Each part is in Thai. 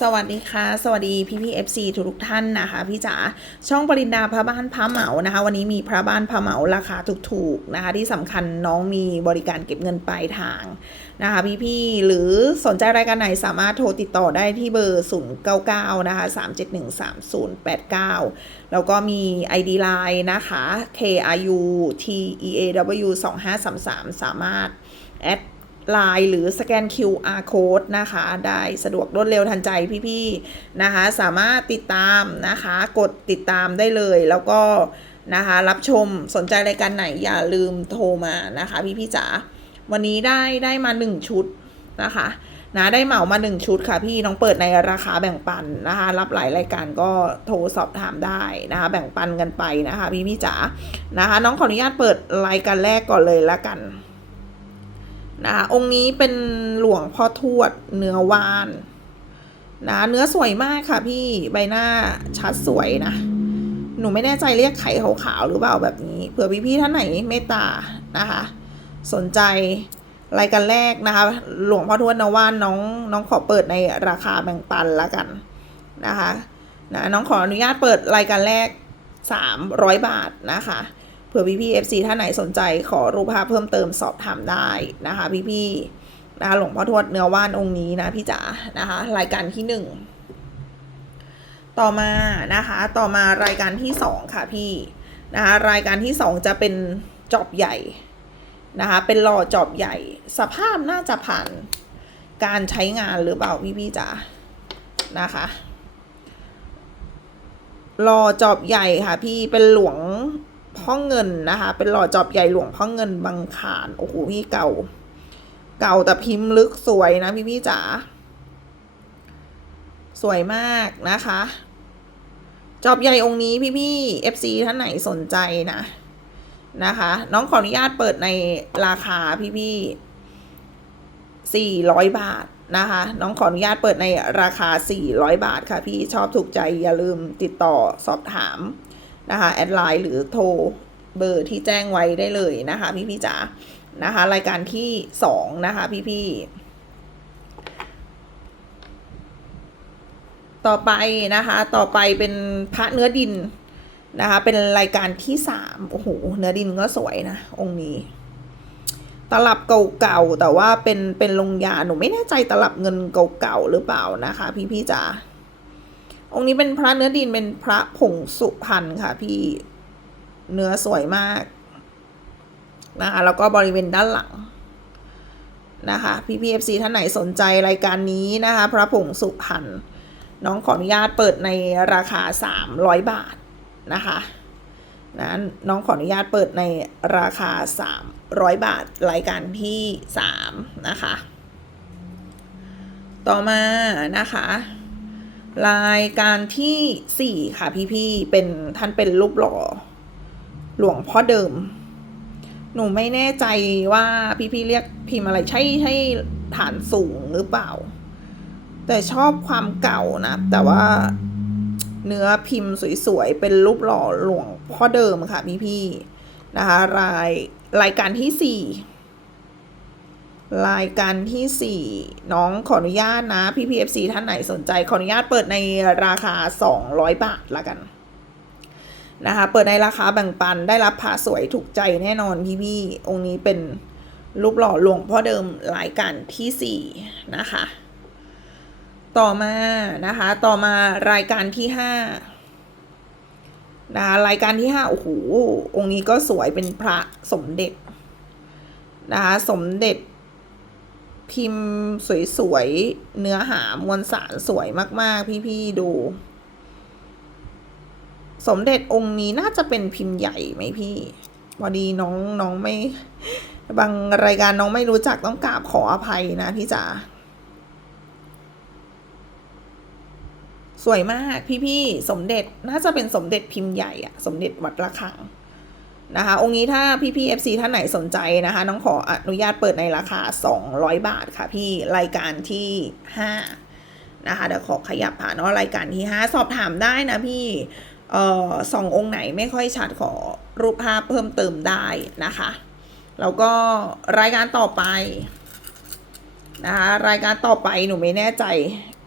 สวัสดีค่ะ สวัสดีพี่พี่เอฟซีทุกทุกท่านนะคะพี่จ๋าช่องปรินดาพระบ้านพระเหมานะคะ วันนี้มีพระบ้านพระเหมาราคาถูกๆนะคะ ที่สำคัญน้องมีบริการเก็บเงินปลายทางนะคะ พี่พี่ๆหรือสนใจรายการไหนสามารถโทรติดต่อได้ที่เบอร์ 099 นะคะ 3713089 แล้วก็มี ID Line นะคะ KRU TEAW 2533 สามารถแอด ไลน์หรือสแกน QR code นะคะ ได้สะดวกรวดเร็วทันใจพี่ๆนะคะ สามารถติดตามนะคะ กดติดตามได้เลยแล้วก็นะคะ รับชมสนใจรายการไหนอย่าลืมโทรมานะคะ พี่ๆจ๋าวันนี้ได้ได้มา 1 ชุดนะคะนะได้เหมามา 1 ชุดค่ะพี่น้องเปิดในราคาแบ่งปันนะคะ รับหลายรายการก็โทรสอบถามได้นะคะ แบ่งปันกันไปนะคะ พี่ๆจ๋านะคะ น้องขออนุญาตเปิดรายการแรกก่อนเลยละกัน นะคะองค์นี้เป็นหลวงพ่อทวดเนื้อวานนะเนื้อสวยมากค่ะพี่ใบหน้าชัดสวยนะ หนูไม่แน่ใจเรียกไข่ขาวๆหรือเปล่าแบบนี้ เผื่อพี่ๆท่านไหนเมตตานะคะ สนใจรายการแรกนะคะ หลวงพ่อทวดเนื้อวานน้องน้องขอเปิดในราคาแบ่งปันละกันนะคะนะน้องขออนุญาตเปิดรายการแรก 300 บาทนะคะ ผื่อพี่พี่เอฟซีท่านไหนสนใจขอรูปภาพเพิ่มเติมสอบถามได้นะคะ พี่พี่ๆนะคะหลวงพ่อทวดเนื้อว่านองค์นี้นะพี่จ๋านะคะ รายการที่หนึ่งต่อมานะคะ ต่อมารายการที่สองค่ะพี่นะคะรายการที่สองจะเป็นจอบใหญ่นะคะ เป็นหล่อจอบใหญ่ สภาพน่าจะผ่านการใช้งานหรือเปล่าพี่พี่ๆจ๋านะคะหล่อจอบใหญ่ค่ะพี่เป็นหลวง พ่อเงินนะคะ เป็นหล่อจอบใหญ่หลวงพ่อเงินบางขานโอ้โหพี่เก่า เก่าแต่พิมพ์ลึกสวยนะพี่พี่จ๋าสวยมากนะคะ จอบใหญ่องค์นี้พี่พี่ FC ท่านไหนสนใจนะนะคะ น้องขออนุญาตเปิดในราคาพี่พี่สี่ร้อยบาทนะคะ น้องขออนุญาตเปิดในราคา 400 บาทค่ะพี่ชอบถูกใจอย่าลืมติดต่อสอบถาม นะคะแอดไลน์หรือโทรเบอร์ที่แจ้งไว้ได้เลยนะคะพี่พี่จ๋านะคะ รายการที่สองนะคะพี่พี่ต่อไปนะคะต่อไปเป็นพระเนื้อดินนะคะเป็นรายการที่สามโอ้โหเนื้อดินก็สวยนะองค์นี้ตลับเก่าๆแต่ว่าเป็นเป็นลงยาหนูไม่แน่ใจตลับเงินเก่าๆหรือเปล่านะคะ พี่พี่จ๋า องค์นี้เป็นพระเนื้อดินเป็นพระผงสุพรรณค่ะ พี่เนื้อสวยมากนะคะแล้วก็บริเวณด้านหลังนะคะพี่พีเอฟซีท่านไหนสนใจรายการนี้นะคะ พระผงสุพรรณน้องขออนุญาตเปิดในราคา 300 บาทนะคะนะน้องขออนุญาตเปิดในราคา 300 บาทรายการที่ 3 นะคะ ต่อมานะคะ รายการที่4ค่ะพี่ๆเป็นท่านเป็นรูปหล่อ หลวงพ่อเดิม หนูไม่แน่ใจว่าพี่ๆเรียกพิมพ์อะไรใช่ใช่ฐานสูงหรือเปล่า แต่ชอบความเก่านะ แต่ว่าเนื้อพิมพ์สวยๆ เป็นรูปหล่อหลวงพ่อเดิมค่ะพี่ๆนะคะ รายรายการที่สี่ รายการที่ 4 น้องขออนุญาตนะ พี่พีเอฟซีท่านไหนสนใจ ขออนุญาตเปิดในราคา 200 บาทละกัน นะคะ เปิดในราคาแบ่งปันได้รับผ้าสวยถูกใจแน่นอนพี่พี่องค์นี้เป็นรูปหล่อหลวงพ่อเดิมรายการทีสี่ 4 นะคะ ต่อมานะคะ ต่อมารายการที่ 5 นะคะรายการที่ 5 โอ้โห องค์นี้ก็สวยเป็นพระสมเด็จนะคะสมเด็จ พิมพ์สวยๆ เนื้อหามวลสารสวยมากๆ พี่ๆ ดู สมเด็จองค์นี้น่าจะเป็นพิมพ์ใหญ่ไหมพี่พอดีน้องน้องไม่ บางรายการน้องไม่รู้จักต้องกราบขออภัยนะพี่จ๋าสวยมากพี่ๆ สมเด็จน่าจะเป็นสมเด็จพิมพ์ใหญ่อะสมเด็จวัดระฆัง นะคะ องค์นี้ถ้าพี่พี่ FC ท่านไหนสนใจนะคะ น้องขออนุญาตเปิดในราคา 200 บาทค่ะพี่รายการที่ 5 นะคะ เดี๋ยวขอขยับผ่านเนาะรายการที่ 5 สอบถามได้นะพี่เอ่อสององค์ไหนไม่ค่อยชัดขอรูปภาพเพิ่มเติมได้นะคะ แล้วก็รายการต่อไปนะคะรายการต่อไปหนูไม่แน่ใจ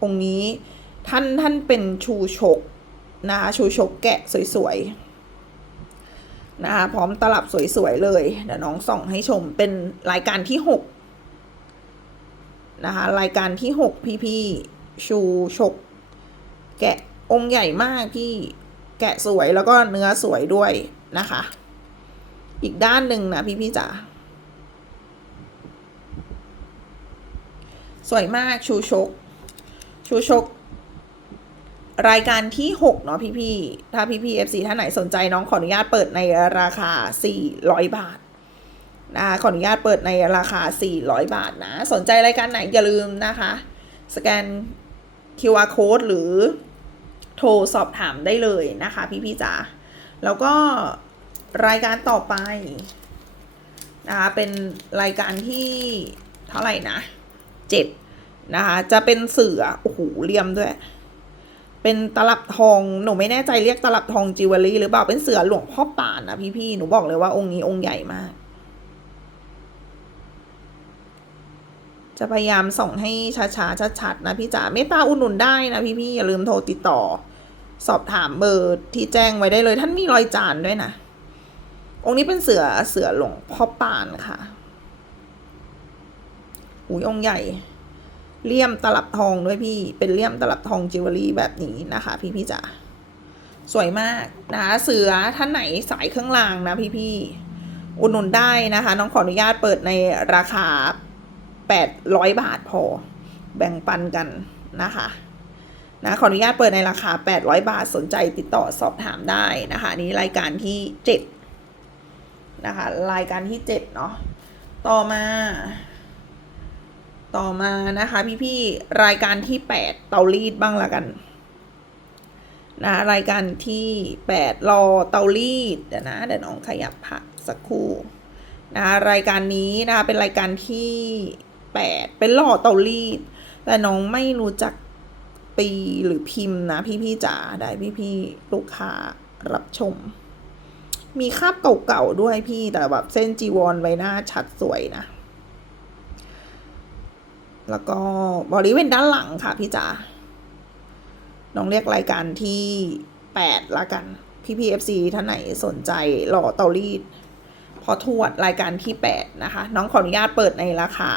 องค์นี้ท่านท่านเป็นชูชกนะคะชูชกแกะสวยๆ นะคะพร้อมตลับสวยๆเลยเดี๋ยวน้องส่องให้ชมเป็นรายการที่หกนะคะรายการที่หกพี่ๆชูชก แกะองค์ใหญ่มากพี่แกะสวยแล้วก็เนื้อสวยด้วยนะคะ อีกด้านหนึ่งนะพี่พี่ๆจ๋าสวยมากชูชก ชูชก รายการที่หกเนาะพี่พี่ถ้าพี่พี่เอฟซีท่านไหนสนใจน้องขออนุญาตเปิดในราคาสี่ร้อยบาทนะคะขออนุญาตเปิดในราคาสี่ร้อยบาทนะ สนใจรายการไหนอย่าลืมนะคะ สแกน QR code หรือโทรสอบถามได้เลยนะคะ พี่พี่จ๋าแล้วก็รายการต่อไปนะคะเป็นรายการที่เท่าไหร่นะเจ็ดนะคะ จะเป็นเสือโอ้โหเลี่ยมด้วย เป็นตลับทอง หนูไม่แน่ใจเรียกตลับทองจิวเวลรี่หรือเปล่า เป็นเสือหลวงพ่อป่านนะพี่พี่ๆ หนูบอกเลยว่าองค์นี้องค์ใหญ่มาก จะพยายามส่งให้ช้าๆ ชัดๆ นะพี่จ๋า เมตตาอุดหนุนได้นะพี่พี่ๆ อย่าลืมโทรติดต่อ สอบถามเบอร์ที่แจ้งไว้ได้เลย ท่านมีรอยจานด้วยนะ องค์นี้เป็นเสือเสือหลวงพ่อป่านค่ะ อุ้ยองค์ใหญ่ เลี่ยมตลับทองด้วยพี่ เป็นเลี่ยมตลับทองจิวเวลรี่แบบนี้นะคะ พี่พี่จ๋าสวยมากนะคะเสือท่านไหนสายเครื่องรางนะพี่พี่อุดหนุนได้นะคะ น้องขออนุญาตเปิดในราคา 800 บาทพอ แบ่งปันกันนะคะนะขออนุญาตเปิดในราคา 800 บาทสนใจติดต่อสอบถามได้นะคะนนี้รายการที่ 7 นะคะ รายการที่ 7 เนาะต่อมา ต่อมานะคะ พี่ๆรายการที่ 8 เตารีดบ้างละกันนะรายการที่ 8 รอเตารีดเดี๋ยวนะเดี๋ยวน้องขยับผักสักครู่นะรายการนี้นะคะเป็นรายการที่ 8 เป็นหล่อเตารีด แต่น้องไม่รู้จักปีหรือพิมพ์นะพี่ๆจ๋าได้พี่ๆลูกค้ารับชม มีคาบเก่าๆด้วยพี่แต่แบบเส้นจีวรไว้หน้าชัดสวยนะ แล้วก็บริเวณด้านหลังค่ะพี่จ๋าน้องเรียกรายการที่แปดละกัน พี่พีเอฟซีท่านไหนสนใจหล่อเตารีด พอทวดรายการที่แปดนะคะ น้องขออนุญาตเปิดในราคา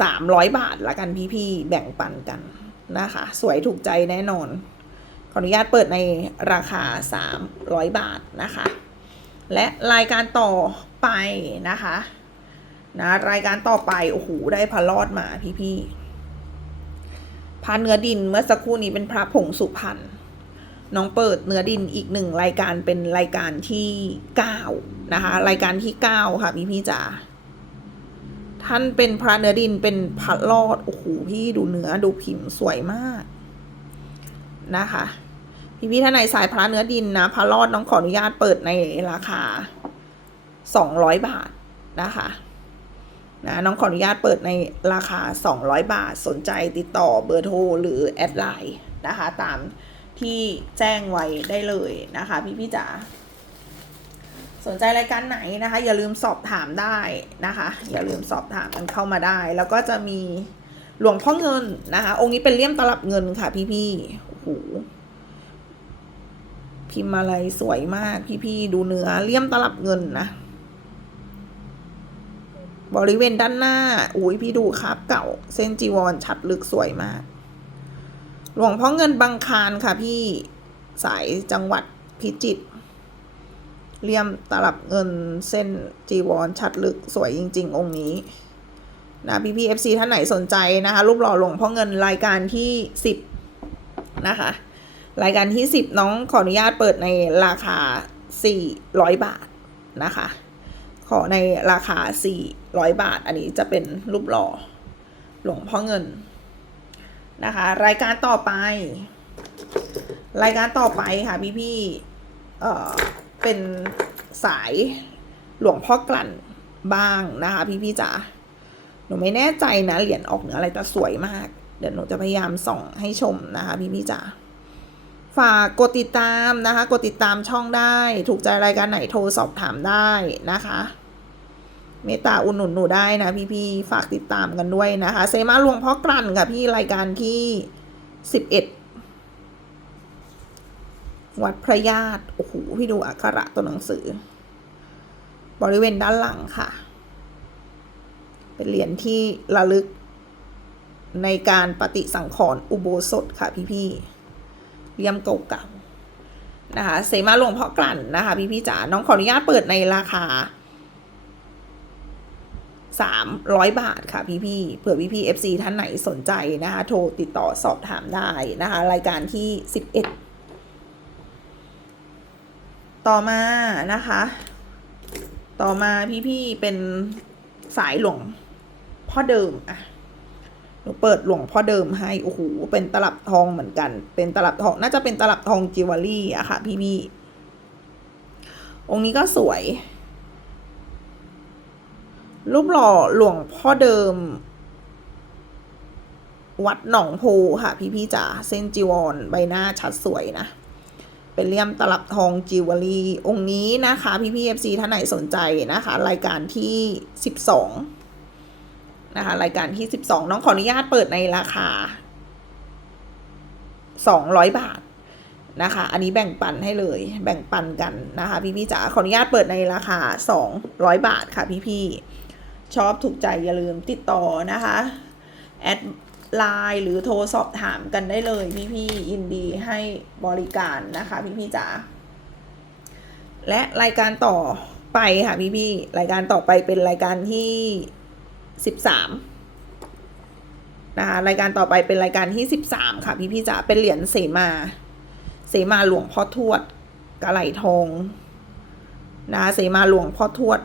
สามร้อยบาทละกันพี่ๆแบ่งปันกันนะคะ สวยถูกใจแน่นอน ขออนุญาตเปิดในราคาสามร้อยบาทนะคะ และรายการต่อไปนะคะ นะรายการต่อไป โอ้โห ได้พระรอดมาพี่ๆพระเนื้อดินเมื่อสักครู่นี้เป็นพระผงสุพรรณน้องเปิดเนื้อดินอีกหนึ่งรายการเป็นรายการที่เก้านะคะ รายการที่เก้าค่ะพี่พี่จ๋าท่านเป็นพระเนื้อดินเป็นพระรอดโอ้โหพี่ดูเนื้อดูพิมสวยมากนะคะพี่พี่ท่านไหนสายพระเนื้อดินนะพระรอดน้องขออนุญาตเปิดในราคาสองร้อยบาทนะคะ นะน้องขออนุญาตเปิดในราคา 200 บาทสนใจติดต่อเบอร์โทรหรือแอดไลน์นะคะ ตามที่แจ้งไว้ได้เลยนะคะ พี่พี่จ๋าสนใจรายการไหนนะคะ อย่าลืมสอบถามได้นะคะ อย่าลืมสอบถามกันเข้ามาได้ แล้วก็จะมีหลวงพ่อเงินนะคะ องค์นี้เป็นเลี่ยมตลับเงินค่ะพี่พี่โอ้โหพิมพ์อะไรสวยมากพี่พี่ดูเนื้อเลี่ยมตลับเงินนะ บริเวณด้านหน้า อุ้ยพี่ดูครับเก่า เส้นจีวรชัดลึกสวยมาก หลวงพ่อเงินบางคารค่ะพี่สายจังหวัดพิจิตรเลี่ยมตลับเงินเส้นจีวรชัดลึกสวยจริง ๆ องค์นี้นะพี่พีเอฟซีท่านไหนสนใจนะคะ รูปหล่อหลวงพ่อเงินรายการที่สิบนะคะ รายการที่สิบน้องขออนุญาตเปิดในราคาสี่ร้อยบาทนะคะ ขอในราคา 400 บาท อันนี้จะเป็นรูปหล่อหลวงพ่อเงินนะคะ รายการต่อไป รายการต่อไปค่ะพี่พี่เอ่อเป็นสายหลวงพ่อกลั่นบ้างนะคะ พี่พี่จ๋าหนูไม่แน่ใจนะเหรียญออกเหนืออะไรแต่สวยมาก เดี๋ยวหนูจะพยายามส่องให้ชมนะคะ พี่พี่จ๋า ฝากกดติดตามนะคะ กดติดตามช่องได้ ถูกใจรายการไหนโทรสอบถามได้นะคะ เมตตาอุดหนุนหนูได้นะพี่ๆฝากติดตามกันด้วยนะคะ เซมาหลวงพ่อกลั่นค่ะพี่รายการที่สิบเอ็ดวัดพระญาติโอ้โหพี่ดูอักขระตัวหนังสือ บริเวณด้านหลังค่ะ เป็นเหรียญที่ระลึกในการปฏิสังขรณ์อุโบสถค่ะพี่ๆ เลี่ยมเก่าๆนะคะ เสมาหลวงพ่อกลั่นนะคะ พี่ๆจ๋า น้องขออนุญาตเปิดในราคาสามร้อยบาทค่ะพี่พี่เผื่อพี่พี่เอฟซีท่านไหนสนใจนะคะ โทรติดต่อสอบถามได้นะคะ รายการที่สิบเอ็ดต่อมานะคะ ต่อมาพี่พี่เป็นสายหลวงพ่อเดิมอะ นูเปิดหลวงพ่อเดิมให้โอ้โหเป็นตลับทองเหมือนกัน เป็นตลับทองน่าจะเป็นตลับทองจิวเวลรี่อะค่ะพี่พี่องค์นี้ก็สวย รูปหล่อหลวงพ่อเดิม วัดหนองโพค่ะ พี่พี่จ๋าเส้นจีวรใบหน้าชัดสวยนะเป็นเลี่ยมตลับทองจิวเวลรี่องค์นี้นะคะ พี่พี่เอฟซีท่านไหนสนใจนะคะ รายการที่สิบสอง นะคะ รายการที่สิบสองน้องขออนุญาตเปิดในราคาสองร้อยบาทนะคะ อันนี้แบ่งปันให้เลย แบ่งปันกันนะคะ พี่พี่จ๋าขออนุญาตเปิดในราคาสองร้อยบาทค่ะพี่พี่ชอบถูกใจอย่าลืมติดต่อนะคะ แอดไลน์หรือโทรสอบถามกันได้เลย พี่พี่ยินดีให้บริการนะคะ พี่พี่จ๋าและรายการต่อไปค่ะพี่พี่รายการต่อไปเป็นรายการที่ สิบสามนะคะรายการต่อไปเป็นรายการที่สิบสามค่ะ พี่พี่จ๋าเป็นเหรียญเสมาเสมาหลวงพ่อทวดกระไหลทองนะคะเสมาหลวงพ่อทวด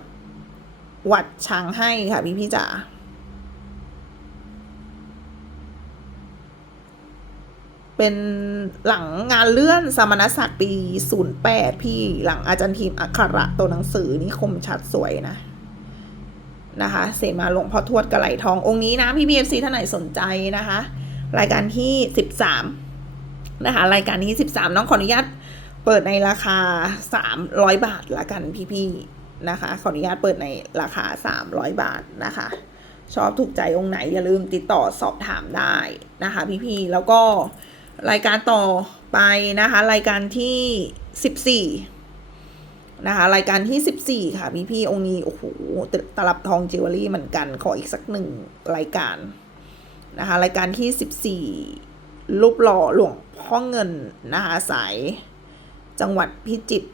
วัดช้างให้ค่ะ พี่พี่จ๋าเป็นหลังงานเลื่อนสมณศักดิ์ปี 08 พี่หลังอาจารย์ทีมอักขระตัวหนังสือนี่คมชัดสวยนะ นะคะเสมาหลวงพ่อทวดกระไหลทององค์นี้นะพี่บีเอฟซีท่านไหนสนใจนะคะ รายการที่ 13 นะคะ รายการที่13 น้องขออนุญาตเปิดในราคา 300 บาทละกันพี่ๆนะคะ ขออนุญาตเปิดในราคา 300 บาทนะคะ ชอบถูกใจองค์ไหนอย่าลืมติดต่อสอบถามได้นะคะ พี่ๆแล้วก็รายการต่อไปนะคะ รายการที่ 14 นะคะรายการที่ 14 ค่ะ พี่ๆองค์นี้ โอ้โหตลับทองจิวเวลรี่เหมือนกัน ขออีกสักหนึ่งรายการนะคะรายการที่ 14 รูปหล่อหลวงพ่อเงินนะคะสายจังหวัดพิจิตร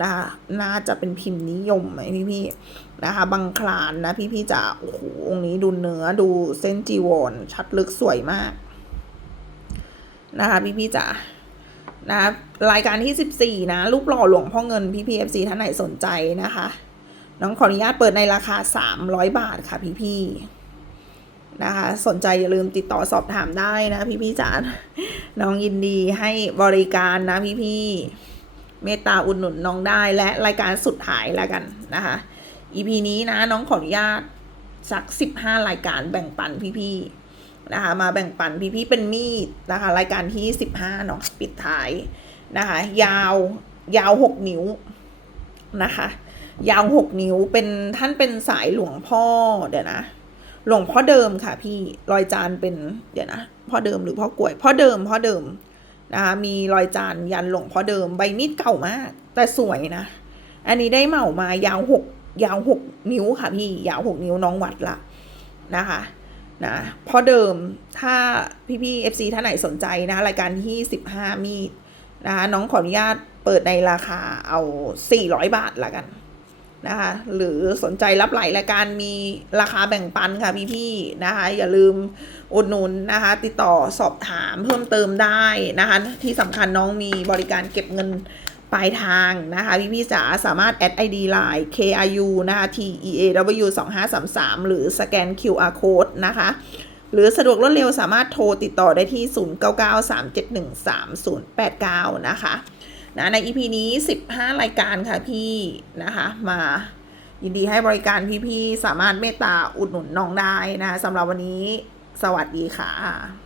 นะคะน่าจะเป็นพิมพ์นิยมไหมพี่ๆนะคะบางคลานนะพี่ๆจ๋าโอ้โหองค์นี้ดูเนื้อดูเส้นจีวรชัดลึกสวยมากนะคะพี่ๆจ๋า นะคะรายการที่ 14 นะรูปหล่อหลวงพ่อเงินพี่ๆ FC ท่านไหนสนใจนะคะ น้องขออนุญาตเปิดในราคา 300 บาทค่ะพี่ๆนะคะสนใจอย่าลืมติดต่อสอบถามได้นะพี่ๆจ๋าน้องยินดีให้บริการนะพี่ๆเมตตาอุดหนุนน้องได้และรายการสุดท้ายแล้วกันนะคะ EP นี้นะน้องขออนุญาตสัก 15 รายการแบ่งปันพี่ๆ นะคะ มาแบ่งปันพี่ๆเป็นมีดนะคะ รายการที่15เนาะปิดท้ายนะคะ ยาวยาว6นิ้วนะคะ ยาว6นิ้วเป็นท่านเป็นสายหลวงพ่อเดี๋ยวนะหลวงพ่อเดิมค่ะ พี่รอยจานเป็นเดี๋ยวนะพ่อเดิมหรือพ่อกล้วยพ่อเดิมพ่อเดิมนะคะมีรอยจานยันหลวงพ่อเดิมใบมีดเก่ามาก แต่สวยนะ อันนี้ได้เหมามายาวหกยาวหกนิ้วค่ะพี่ยาวหกนิ้วน้องวัดละนะคะ นะพ่อเดิมถ้าพี่พี่เอฟซีท่านไหนสนใจนะรายการที่สิบห้ามีดนะคะน้องขออนุญาตเปิดในราคาเอาสี่ร้อยบาทละกันนะคะหรือสนใจรับหลายรายการมีราคาแบ่งปันค่ะพี่ๆนะคะอย่าลืมอุดหนุนนะคะติดต่อสอบถามเพิ่มเติมได้นะคะที่สำคัญน้องมีบริการเก็บเงิน ปลายทางนะคะพี่ๆจ๋าสามารถแอด ID Line KRU นะคะ TEAW 2533 หรือสแกน QR Code นะคะ หรือสะดวกรวดเร็วสามารถโทรติดต่อได้ที่ 0993713089 นะคะนะใน EP นี้ 15 รายการค่ะพี่นะคะมายินดีให้บริการพี่ๆสามารถเมตตาอุดหนุนน้องได้นะคะสำหรับวันนี้สวัสดีค่ะ